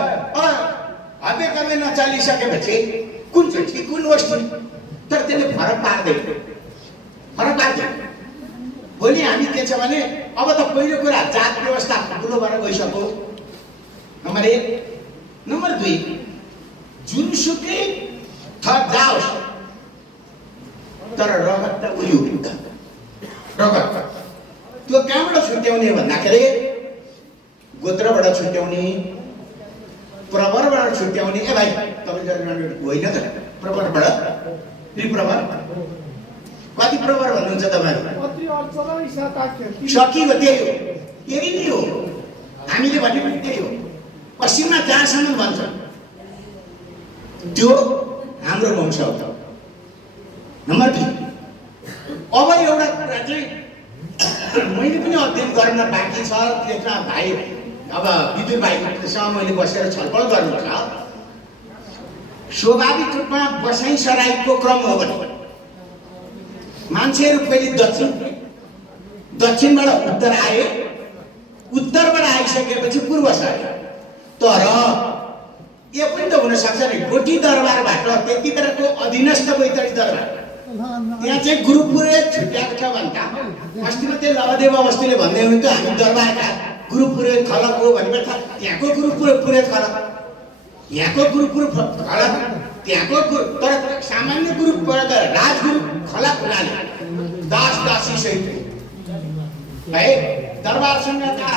हबे कमे नचलिसकेपछि कुन चाहिँ कुन वस्तु तर त्यसले फरक पार्दैन भोलि हामी के छ भने अब त पहिलो कुरा जात व्यवस्था ठुलो भएर गइसक्यो नम्बर 1 नम्बर 2 जुनसुकै थर जाओस् तर रगत त उयो रगत त्यो कहाँबाट छुट्याउने भन्दाखेरि गोत्रबाट छुट्याउने प्रवरबाट छुट्याउने ए भाइ तपाईँ होइन त प्रवरबाट त्रिप्रवर कति प्रवर भन्नुहुन्छ तपाईँहरू सकियो त्यही हो यही नै हो हामीले भने पनि त्यही हो पश्चिममा जहाँसम्म भन्छ त्यो हाम्रो वंश हो नम्बर 2 अब एउटा कुरा चाहिँ मैले पनि अध्ययन गर्न बाँकी छ त्यसमा भाइ अब विद्युत भाइसँग मैले बसेर छलफल गर्नु छ स्वाभाविक रूपमा बसाइ सराईको क्रम हो भने मान्छेहरू पहिले दक्षिणबाट उत्तर आए उत्तरबाट आइसकेपछि पूर्व सरे तर यो पनि त हुन सक्छ नि गोठी दरबारबाट त्यति बेलाको अधीनस्थ बैतडी दरबार त्यहाँ चाहिँ गुरु पुरोहित छुट्याएको छ भन्दा अस्तिमा त्यो लवदेव अवस्थीले भन्दै हुनुहुन्थ्यो हामी दरबारका गुरु पुरोहित खलक हो भनेपछि त्यहाँको गुरु पुरोहित खलक यहाँको गुरु पुरोहित खलक त्यहाँको तर सामान्य गुरु पुरोहित राजगुरु खलक हुनाले दास दासी सहित है दरबारसँगका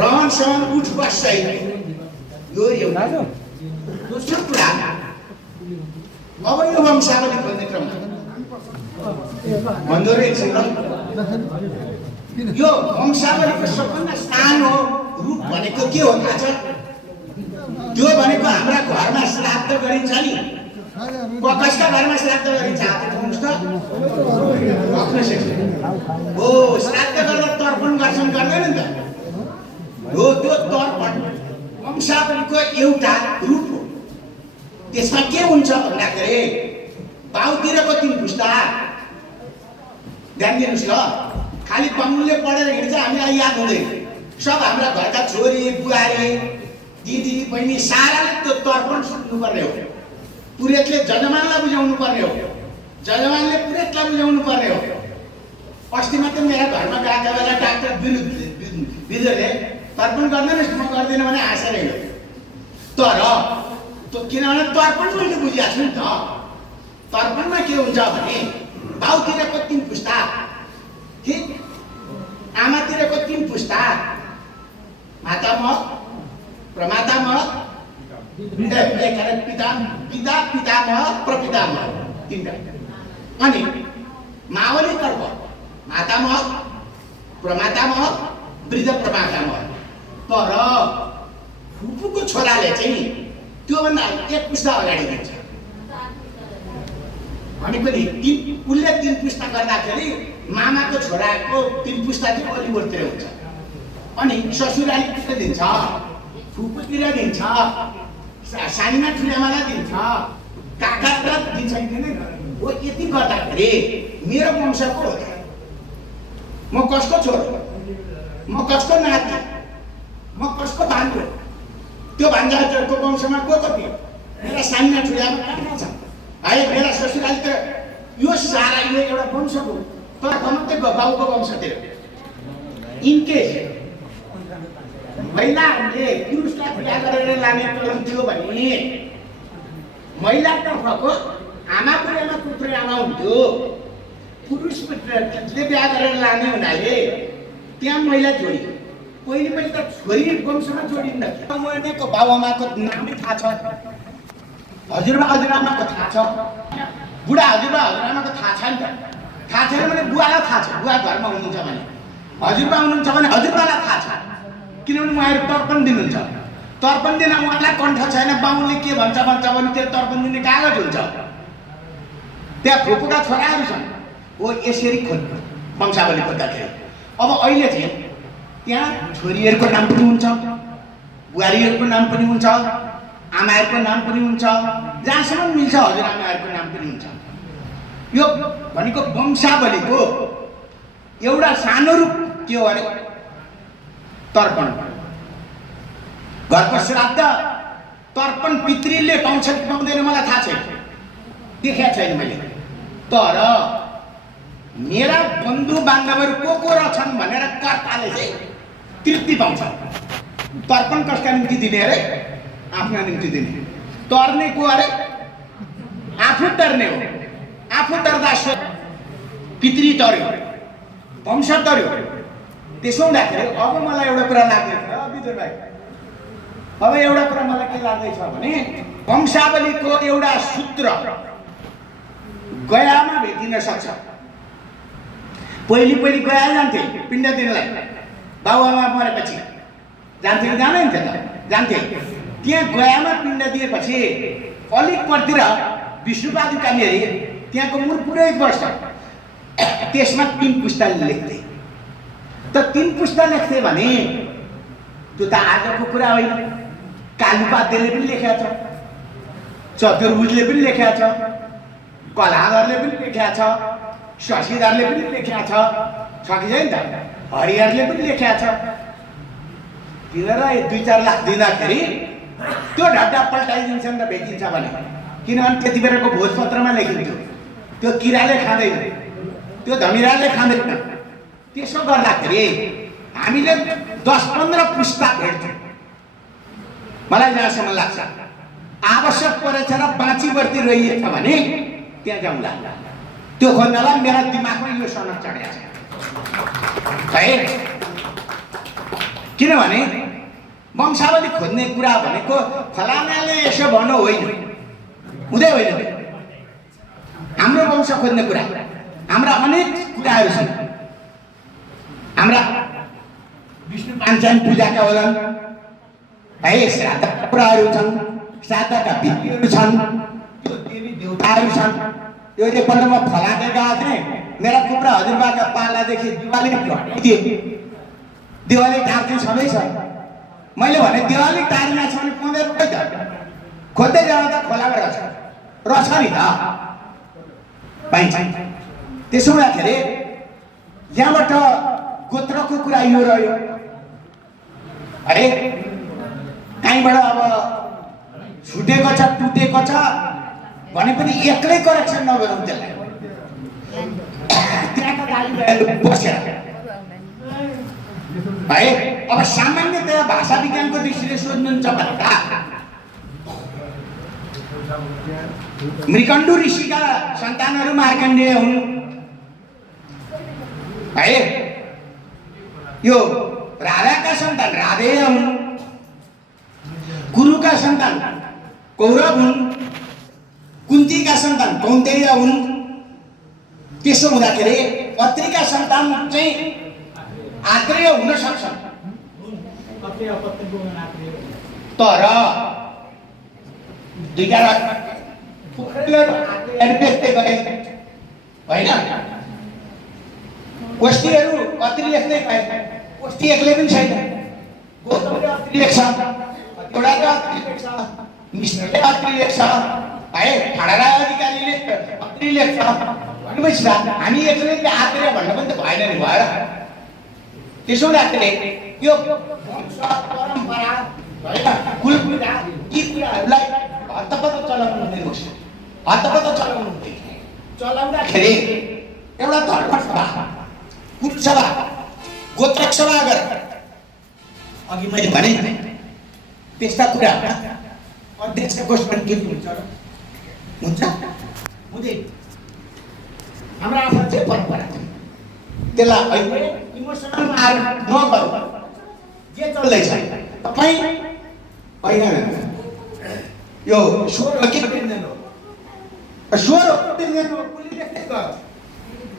रहन सहन उठ बस सहित यो एउटा दोस्रो कुरा अब यो वंशावली खोज्ने क्रममा भन्दो रहेछ यो वंशावलीको सबभन्दा सानो रूप भनेको के हो थाहा छ त्यो भनेको हाम्रा घरमा श्राद्ध गरिन्छ नि कसका घरमा श्राद्ध गरिन्छ हो श्राद्ध गर्दा तर्पण गर्छन् गर्दैन नि त हो त्यो तर्पण वंशावलीको एउटा रूप हो त्यसमा के हुन्छ भन्दाखेरि बाउतिरको 3 पुस्ता ध्यान दिनुस् ल खाली बाहुनले पढेर हिँड्छ हामीलाई याद हुँदैन सब हाम्रा घरका छोरी बुहारी दिदी बहिनी साराले त्यो तर्पण सुन्नुपर्ने हो पुरोहितले जजमानलाई बुझाउनु पर्ने हो जजमानले पुरोहितलाई बुझाउनु पर्ने हो अस्ति मात्र मेरो घरमा गएका बेला डाक्टर विजयले तर्पण गर्दैनस् म गर्दिनँ भने हाँसेर हिँड्यो तर त्यो किनभने तर्पण मैले बुझिरहेको छु नि त तर्पणमा के हुन्छ भने बाउतिरको 3 पुस्ता ठिक आमातिरको 3 पुस्ता मातामह प्रमातामह पितामह प्रपितामह 3टा अनि मावली कर्म मातामह प्रमातामह वृद्ध प्रमातामह तर फुपूको छोराले चाहिँ त्योभन्दा 1 पुस्ता अगाडि दिन्छ भने पनि उसले 3 पुस्ता गर्दाखेरि मामाको छोराको 3 पुस्ता चाहिँ अलिबोलतिर हुन्छ अनि ससुरालीतिर दिन्छ फुपूतिर दिन्छ सानीमा ठुलामालाई दिन्छ काकालाई दिन्छ किन हो यति गर्दाखेरि मेरो वंशको हो म कसको छोरो म कसको नाति म कसको भान्जो त्यो भान्जाहरूको वंशमा को कति मेरा सानीमा ठुलामा कहाँ छ है मेरा ससुराली त यो सारा यो एउटा वंशको तर मात्रै बाउको वंशतिर इनकेस महिलाहरूले पुरुषलाई बिहा गरेर लाने चलन थियो भने महिलातर्फको आमा बुढामा पुत्र आमा हुन्थ्यो पुरुषले बिहा गरेर लाने हुनाले त्यहाँ महिला जोडी पहिले त छोरी वंशमा जोडिँदा मर्नेको बाबुआमाको नाम थाहा छ हजुरबा हजुरआमाको थाहा छ बुढा हजुरबा हजुरआमाको थाहा छ नि त थाहा छैन भने बुवालाई थाहा छ बुवा घरमा हुनुहुन्छ भने हजुरबा हुनुहुन्छ भने हजुरबालाई थाहा छ किनभने उहाँहरू तर्पण दिनुहुन्छ तर्पण दिन उहाँलाई कण्ठ छैन बाहुनले के भन्छ भने त्यो तर्पण दिने कागज हुन्छ त्यहाँ फुपूका छोराहरू छन् हो यसरी खोज्नु वंशावली खोज्दाखेरि अब अहिले चाहिँ त्यहाँ छोरीहरूको नाम पनि हुन्छ बुहारीहरूको नाम पनि हुन्छ आमाहरूको नाम पनि हुन्छ जहाँसम्म मिल्छ हजुरआमाहरूको नाम पनि हुन्छ यो भनेको वंशावलीको एउटा सानो रूप के हो भने तर्पण घरको श्राद्ध तर्पण पितृले पाउँछ कि पाउँदैन मलाई थाहा छैन, देखेको छैन मैले। तर मेरा बन्धु बान्धवहरू को रहेछन् भनेर कर्ताले चाहिँ तृप्ति पाउँछ। तर्पण कसका निम्ति दिने अरे? आफ्ना निम्ति दिने। तर्ने को अरे? आफू तर्ने हो। आफू तर्दा पितृ तर्यो, वंश तर्यो। त्यसो हुँदाखेरि अब मलाई एउटा कुरा लाग्दैछ विजय भाइ, अब एउटा कुरा मलाई के लाग्दैछ भने वंशावलीको एउटा सूत्र गयामा भेटिन सक्छ। पहिले गया जान्थे पिण्ड दिनलाई, बाबुआमा मरेपछि जान्थे कि जाँदैन थियो त? जान्थे। त्यहाँ गयामा पिण्ड दिएपछि अलिक परतिर विष्णुपादु कानेरी त्यहाँको मूल पुरै वर्ष त्यसमा 3 पुस्ता लेख्थे। त 3 पुस्ता लेख्थे भने त्यो त आजको कुरा होइन। कालुपाध्यले पनि लेखेको छ, चतुर्भुजले पनि लेखेको छ, कलाधरले पनि लेखेको छ, शशिधरले पनि लेखेको छ कि छैन त? हरिहरले पनि लेखेको छ। तिनीहरूलाई 2-4 लाख दिँदाखेरि त्यो ढड्डा पल्टाइदिन्छन् र भेटिन्छ भने। किनभने त्यति बेलाको भोजपत्रमा लेखिन्थ्यो त्यो किराले खाँदैन, त्यो धमिराले खाँदैन। त्यसो गर्दाखेरि हामीले 10-15 पुस्ता भेट्छौँ। मलाई जहाँसम्म लाग्छ आवश्यक परेछ र बाँचीवर्ती रहिएछ भने त्यहाँ जाउँला। त्यो खोज्नलाई मेरा दिमागमा यो सनक चढेको छ है। किनभने वंशावली खोज्ने कुरा भनेको फलानाले यसो भन्नु होइन, हुँदै होइन। हाम्रो वंश खोज्ने कुरा, हाम्रा अनेक कुराहरू छन्। हाम्रा विष्णु पाञ्चायन पूजाका होलान् है, श्राद्धका कुराहरू छन्, श्राद्धका विधिहरू छन्, त्यो देवी देवताहरू छन्। त्यो एकपल्ट म फलाने गएको थिएँ, मेरा कुप्रा हजुरबाका पालादेखि दिवाली हटाइदिए। दिवाली टार्ने छँदै छ। मैले भने दिवाली टार्ने छ भने कुँदै रोकै त खोज्दै जाँदा त खोलामा रहेछ नि त, पाइन्छ। त्यसो हुँदाखेरि यहाँबाट गोत्रको कुरा यो रह्यो है। कहीँबाट अब छुटेको छ टुटेको छ भने पनि एक्लै करेक्सन नगरौँ त्यसलाई। त्यहाँका दाजुभाइहरू बसेर है, अब सामान्यतया भाषा विज्ञानको दृष्टिले सोध्नुहुन्छ भन्दा मृकण्डु ऋषिका सन्तानहरू मार्कण्डेय हुन् है। यो राधाका सन्तान राधेय हुन्, कुरुका सन्तान कौरव हुन्, कुन्तीका सन्तान कौन्तेय हुन्। त्यसो हुँदाखेरि अत्रिका सन्तान चाहिँ आत्रेय हुन सक्छन्। तर होइन, कोष्ठीहरू अत्रि लेख्दै पाए, कोष्ठी एक्लै पनि छैन। गौतमले अत्रि लेख्छ, एउटाले अत्रि लेख्छ, मिश्रले अत्रि लेख्छ है, ठाडा अधिकारीले अत्रि लेख्छ। भनेपछि हामी एक्लैले आत्रेय भन्न पनि त भएन नि, भएर। त्यसो हुँदाखेरि यो परम्परा कुल पूजा यी कुराहरूलाई हत्तपत्त चलाउनु हुँदैन। हत्तपत्त चलाउनु हुँदैन। चलाउँदाखेरि एउटा धर्मसभा, कुलसभा, गोत्रक सभा गरेर अघि मैले भने त्यस्ता कुरा अध्यक्ष कोषमा के हुन्छ हुँदैन। हाम्रो आफ्नो चाहिँ परम्परा त्यसलाई अहिले इमोसनलमा आएर नगरौँ। के चल्दैछ तपाईँ होइन, यो स्वर के दिँदैन हो, स्वर दिँदैन हो, कुली लेख्दै गयो,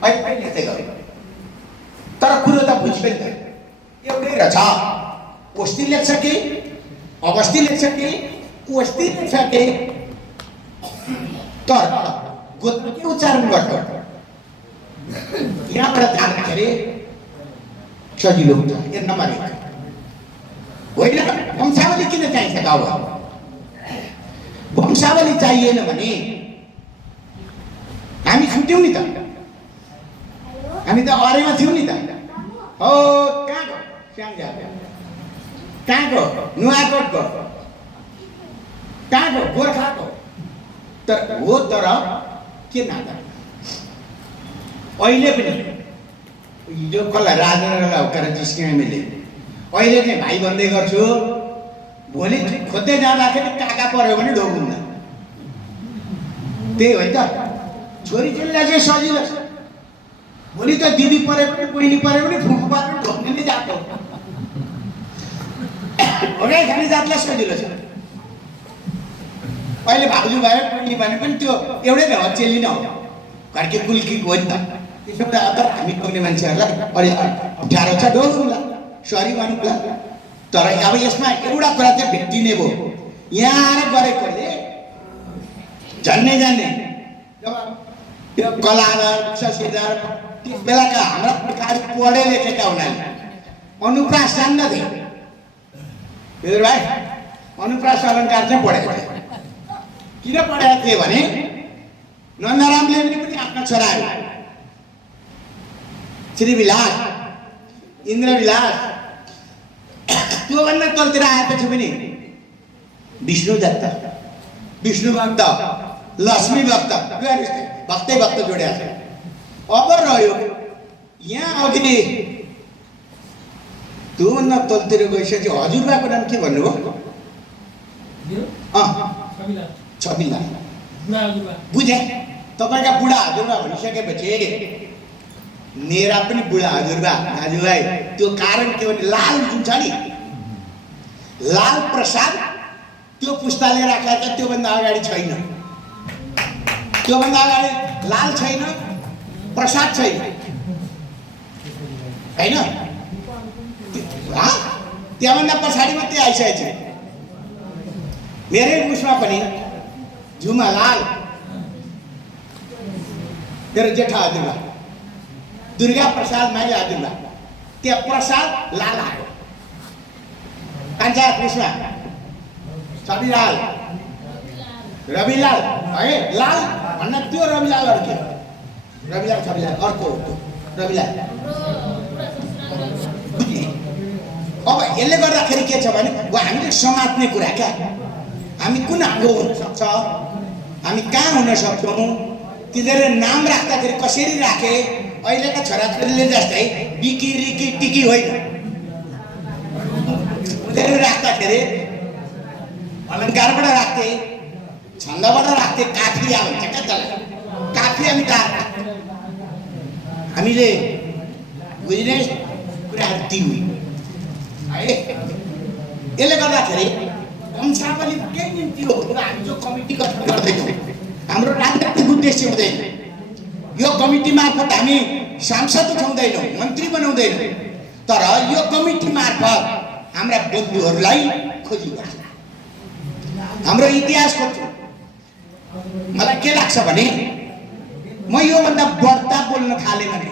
अहिले लेख्दै गयो। तर कुरो त बुझ्दैन, एउटै रहेछ। ओस्ती लेख्छ कि अवस्थी लेख्छ कि ओस्ती लेख्छ कि, तर गोत्र के उच्चारण गर्छ। यहाँबाट जाँदाखेरि सजिलो हुन्छ। यो नम्बर 1 होइन। वंशावली किन चाहिन्छ त? अब वंशावली चाहिएन भने हामी छुट्यौँ नि त, हामी त अरेमा थियौँ नि त। हो कहाँ कहाँको? नुवाकोटको। कहाँको? गोर्खाको। तर हो, तर के नाता? अहिले पनि यो कसलाई राजेन्द्रलाई हकाएर जिस्क्यौँ हामीले। अहिले चाहिँ भाइ भन्दै गर्छु, भोलि खोज्दै जाँदाखेरि काका पर्यो भने ढोकुन्न। त्यही हो नि त। छोरीचेलीलाई चाहिँ सजिलो छ। भोलि त दिदी परे पनि बहिनी परे पनि फुपू परे पनि ढोक्ने नै जात हो। भगाइ खाने जातलाई सजिलो छ। अहिले भाउजू भयो बहिनी भने पनि त्यो एउटै त हो, चेली नै हो, घरकै कुल्की हो नि त। त्यसो भए अब हामी टोक्ने मान्छेहरूलाई अलि अप्ठ्यारो छ, ढोक्नुला, सरी भन्नुला। तर अब यसमा एउटा कुरा चाहिँ भेटिने भयो, यहाँ आएर गरेकोले झन्नै जान्ने त्यो कलाकार शशीधर त्यस बेलाका हाम्रा पुर्खाहरू पढे लेखेका हुनाले अनुप्रास जान्दथे। भाइ अनुप्रास अलङ्कार चाहिँ पढेको थिए। किन पढेका थिए भने नन्दरामले पनि आफ्ना छोराहरू श्रीविलास, इन्द्रविलास, त्योभन्दा तलतिर आएपछि पनि विष्णु दत्त, विष्णु भक्त, लक्ष्मी भक्त, भक्तै भक्त जोडेको छ। अब रह्यो यहाँ अघि त्योभन्दा तलतिर गइसकेपछि हजुरबाको नाम के भन्नुभयो? छबिला। बुझे? तपाईँका बुढा हजुरबा भनिसकेपछि मेरा पनि बुढा हजुरबा दाजुभाइ। त्यो कारण के भने लाल जुन छ नि, लाल प्रसाद त्यो पुस्ताले राखेका छ, त्योभन्दा अगाडि छैन। त्योभन्दा अगाडि लाल छैन, प्रसाद छैन, होइन? त्यहाँभन्दा पछाडि मात्रै आइसकेको छ। मेरै उसमा पनि झुमा लाल, मेरो जेठा हजुरबा दुर्गा प्रसाद माइली हजुरबा, त्यहाँ प्रसाद लाल आयो। कान्छा कृष्ण, छविलाल, रविलाल है। लाल भन्दा त्यो रविलाल अर्को, रविलाल छविलाल अर्को रविलाल। अब यसले गर्दाखेरि के छ भने हामीले समात्ने कुरा क्या, हामी कुन हाम्रो हुनसक्छ, हामी कहाँ हुन सक्छौँ, तिनीहरू नाम राख्दाखेरि कसरी राखे। अहिलेका छोराछोरीले जस्तै बिकी रिकी टिकी होइन, उनीहरू राख्दाखेरि अलङ्कारबाट राख्थे, छन्दबाट राख्थे, काफिया भन्छ क्या त्यसलाई, काफिया अनि कार। हामीले बुझ्ने कुराहरू दिउँ है। यसले गर्दाखेरि वंशावली के निम्ति हो, हामी जो कमिटी गठन गर्दैछौँ, हाम्रो राजनीतिक उद्देश्य हुँदैन। यो कमिटी मार्फत हामी सांसद उठाउँदैनौँ, मन्त्री बनाउँदैनौँ, तर यो कमिटी मार्फत हाम्रा बन्धुहरूलाई खोजी गर्छ, हाम्रो इतिहास खोज्छौँ। मलाई के लाग्छ भने म योभन्दा बढ्ता बोल्न थालेँ भने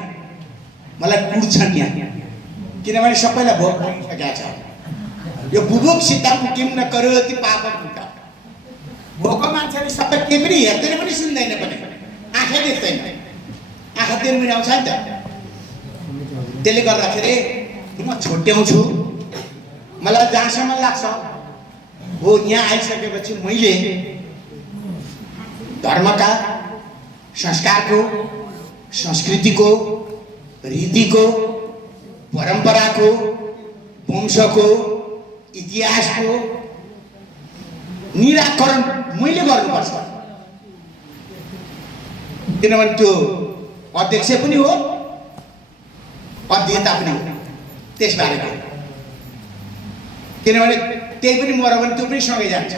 मलाई कुर्छन् यहाँ, किनभने सबैलाई भोक लागिसकेको छ। यो बुबुक सिद्धान्त किम न करोति पापम हुन्छ। भोको मान्छेले सबै केही पनि हेर्दैन पनि सुन्दैन पनि, आँखै देख्दैन, आँखा तिर्मिराउँछ नि त। त्यसले गर्दाखेरि म छुट्याउँछु। मलाई जहाँसम्म लाग्छ हो, यहाँ आइसकेपछि मैले धर्मका, संस्कारको, संस्कृतिको, रीतिको, परम्पराको, वंशको, इतिहासको निराकरण मैले गर्नुपर्छ। किनभने त्यो अध्यक्ष पनि हो, अध्येता पनि हो त्यसबारेको। किनभने त्यही पनि मऱ्यो भने त्यो पनि सँगै जान्छ।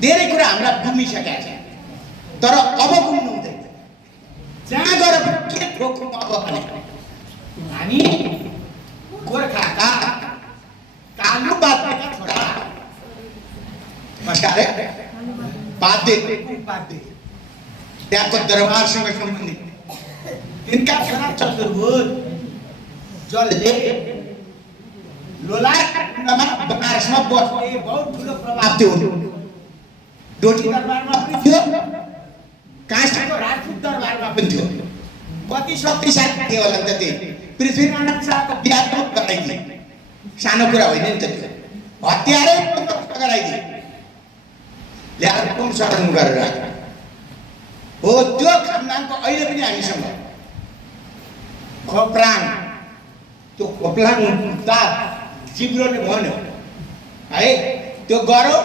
धेरै कुरा हाम्रा गुमिसकेका छ, तर अब गुम्नु हुँदैन। जहाँ गएर पनि के ठोक्नु अब भने हामी गोर्खाका कालु बाध्नेका छोरा, नमस्कार है, बाध्य त्यहाँको दरबारसँग सम्बन्धित तिनका छोरा चतुर्भुज जसले लोलारमा बनारसमा बस्ने बहुत ठुलो प्रभाव थियो। डोटी दरबारमा पनि थियो, काशीको राजपूत दरबारमा पनि थियो। कति शक्तिशाली थियो होला त त्यो। पृथ्वीनारायण शाहको बिहा गराइदिए, सानो कुरा होइन नि त त्यो हतियारै गराइदिए ल्याएर पुंसरण गरेर हो त्यो खानदानको अहिले पनि हामीसँग खोप्राङ त्यो खोप्लाङ ता जिब्रोले भन्यो है त्यो गरो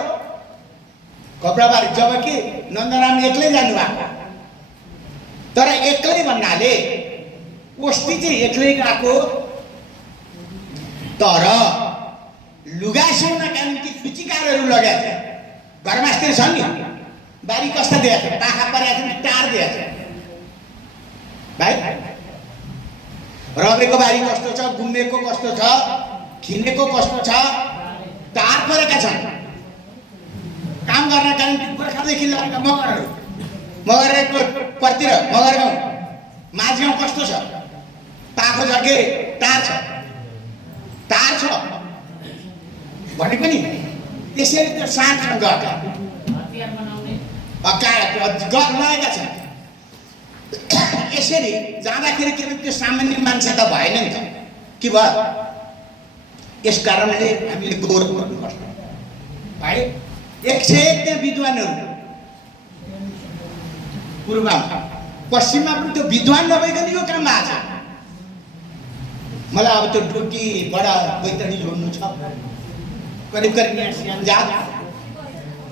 कपडाबारी जबकि नन्दराम एक्लै जानुभएको तर एक्लै भन्नाले ओस्टी चाहिँ एक्लै गएको तर लुगा सिउनका निम्ति फिचिकारहरू लगाएको थियो घरमास्तिर छ नि बारी कस्ता दिएको थियो पाखा परेको थियो टार दिएको थियो भाइ रबेको बारी कस्तो छ गुम्बेको कस्तो छ खिनेको कस्तो छ टार परेका छन् काम गर्नका निम्ति गोर्खादेखि लगेका मगरहरूको परतिर मगर गाउँ माझ गाउँ कस्तो छ पाखो जग्गे टार छ भनेको नि त्यसरी त्यो साँठसँग गएका लगेका छन् यसरी जाँदाखेरि के त्यो सामान्य मान्छे त भएन नि त के भयो यस कारणले हामीले गौरव गर्नुपर्छ भाइ 101 त्यहाँ विद्वानहरू पूर्वमा पश्चिममा पनि त्यो विद्वान नभइकन यो काम भएको छ मलाई अब त्यो डोटीबाट बैतडी जोड्नु छ करिब यहाँ सियानजात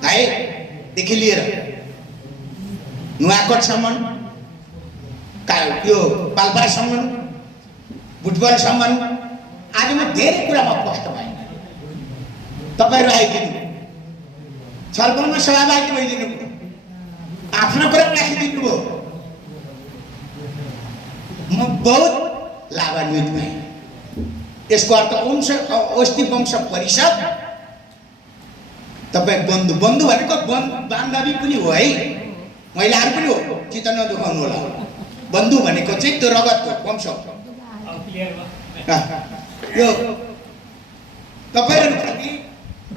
भाइदेखि लिएर नुवाकोटसम्म यो पाल्पासम्म बुटबलसम्म आज म धेरै कुरामा कष्ट भएँ तपाईँहरू आइदिनु छलफलमा सहभागी भइदिनु आफ्नो कुरा राखिदिनु भयो म बहुत लाभान्वित भएँ यसको अर्थ ओस्ती वंश परिषद तपाईँ बन्धु भनेको बान्धवी पनि हो है महिलाहरू पनि हो चित्त नदुखाउनु होला बन्धु भनेको चाहिँ त्यो रगतको वंश यो तपाईँहरूप्रति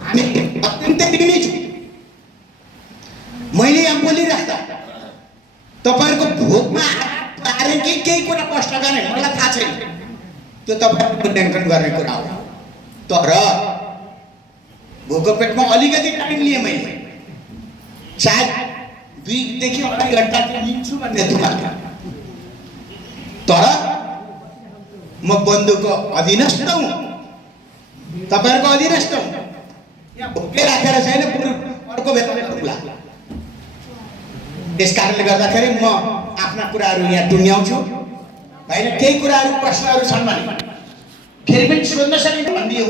हामी अत्यन्तै ऋणी छौँ मैले यहाँ बोलिराख्दा तपाईँहरूको भोकमा पारे कि केही कुरा कष्ट गर्ने मलाई थाहा छैन त्यो तपाईँहरूको मूल्याङ्कन गर्ने कुरा हो तर भोको पेटमा अलिकति टाइम लिएँ मैले सायद 2 देखि 2.5 घन्टा लिन्छु भन्ने तुलना तर म बन्धुको अधीनस्थ हुँ तपाईँहरूको अधीनस्थ हुँ यहाँ भोकै राखेर छैन अर्को बेला होला त्यस कारणले गर्दाखेरि म आफ्ना कुराहरू यहाँ टुङ्ग्याउँछु भाइले केही कुराहरू प्रश्नहरू छन् भने फेरि पनि सोध्न सकिन्छ भनिदियो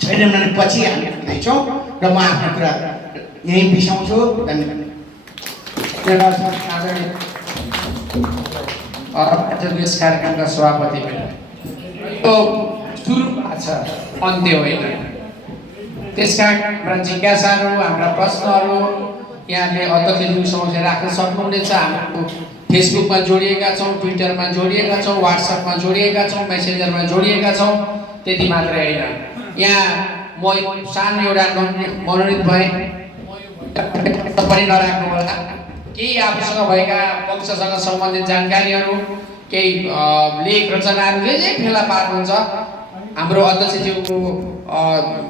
छैन भने पछि हामी खाइछौँ र म आफ्ना कुरा यहीँ बिसाउँछु यस कार्यक्रमका सभापति पनि यो सुरु भएको छ अन्त्य होइन त्यसका हाम्रा जिज्ञासाहरू हाम्रा प्रश्नहरू यहाँले अध्यक्षज्यू समक्ष राख्न सक्नुहुनेछ हाम्रो फेसबुकमा जोडिएका छौँ ट्विटरमा जोडिएका छौँ व्हाट्सएपमा जोडिएका छौँ मेसेन्जरमा जोडिएका छौँ त्यति मात्रै होइन यहाँ म सानो एउटा मनोनित भएँ पनि नराख्नु होला केही आफूसँग भएका वंशसँग सम्बन्धित जानकारीहरू केही लेख रचनाहरू जे फेला पार्नुहुन्छ हाम्रो अध्यक्षज्यूको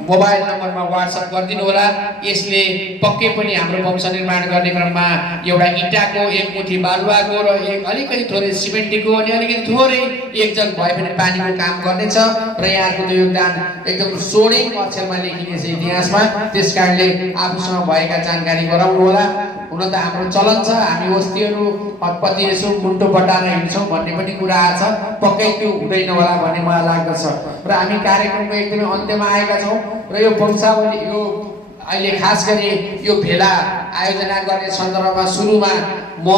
मोबाइल नम्बरमा व्हाट्सएप गरिदिनु होला यसले पक्कै पनि हाम्रो वंश निर्माण गर्ने क्रममा एउटा इँटाको एक मुठी बालुवाको र एक अलिकति थोरै सिमेन्टको अनि अलिकति थोरै एकजन भए पनि पानीको काम गर्नेछ र यहाँको त्यो योगदान एकदम स्वर्णिम अक्षरमा लेखिनेछ इतिहासमा त्यसकारणले आफूसँग भएका जानकारी गराउनु होला हुन त हाम्रो चलन छ हामी वस्तीहरू हतपति यसो मुन्टो बटाएर हिँड्छौँ भन्ने पनि कुरा आएको छ पक्कै त्यो हुँदैन होला भन्ने मलाई लाग्दछ र हामी कार्यक्रमको एकदमै अन्त्यमा आएका छौँ र यो वंशावली यो अहिले खास गरी यो भेला आयोजना गर्ने सन्दर्भमा सुरुमा म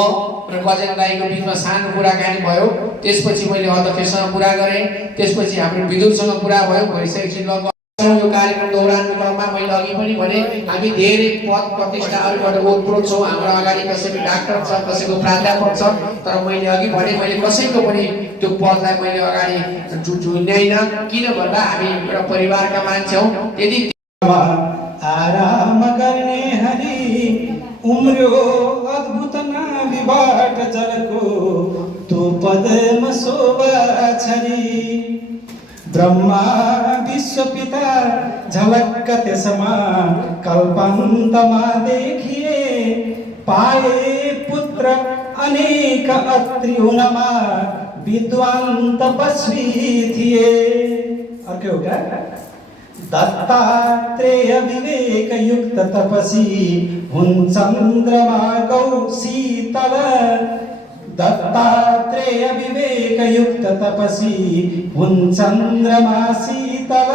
र गजेन्द्र दाइको बिचमा सानो कुराकानी भयो त्यसपछि मैले अध्यक्षसँग कुरा गरेँ त्यसपछि हाम्रो विद्युतसँग कुरा भयो भइसकेपछि यो कार्यक्रम दौरानको क्रममा मैले अघि पनि भने हामी धेरै पद प्रतिष्ठाहरूबाट ओतप्रोत छौँ हाम्रो अगाडि कसैको डाक्टर छ कसैको प्राध्यापक छ तर मैले अघि भने मैले कसैको पनि त्यो पदलाई मैले अगाडि झुन्ड्याइन किन भन्दा हामी एउटा परिवारका मान्छे हौँ यदि आराम गर्ने हरि उम्र्यो अद्भुत नाभिबाट जलको तो पदमा शोभा छरी ब्रह्मा विश्वपिता झलक्क त्यसमा कल्पान्तमा देखिए पाए पुत्र अनेक अत्रि हुनमा विद्वान तपस्वी थिए। अर्को एउटा दत्तात्रेय विवेक युक्त तपसी हुन् चन्द्रमा गौ शीतल। दत्तात्रेय विवेक युक्त तपसी हुन् चन्द्रमा शीतल।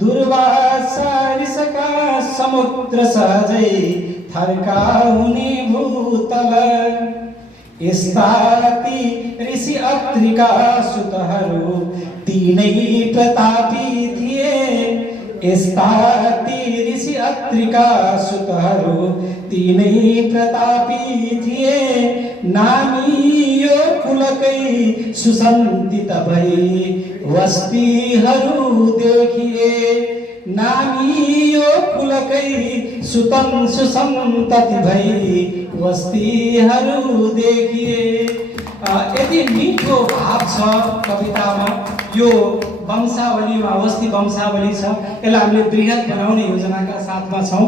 दुर्वासा ऋषका समुद्र सहजै थर्का हुने भूतल। यस्ता ती ऋषि अत्रिका सुतहरू तीनै प्रतापी थिए। यस्ता ती ऋषि अत्रिका सुतहरू तीनै प्रतापी थिए। नामी यो कुलकै सुसन्तित भई वस्तीहरू देखिए। नामी यो कुलकै सुसन्तति भई वस्तीहरू देखिए। यति मिठो भाव छ कवितामा। यो वंशावलीमा वस्ती वंशावली छ, यसलाई हामीले बृहत बनाउने योजनाका साथमा छौँ।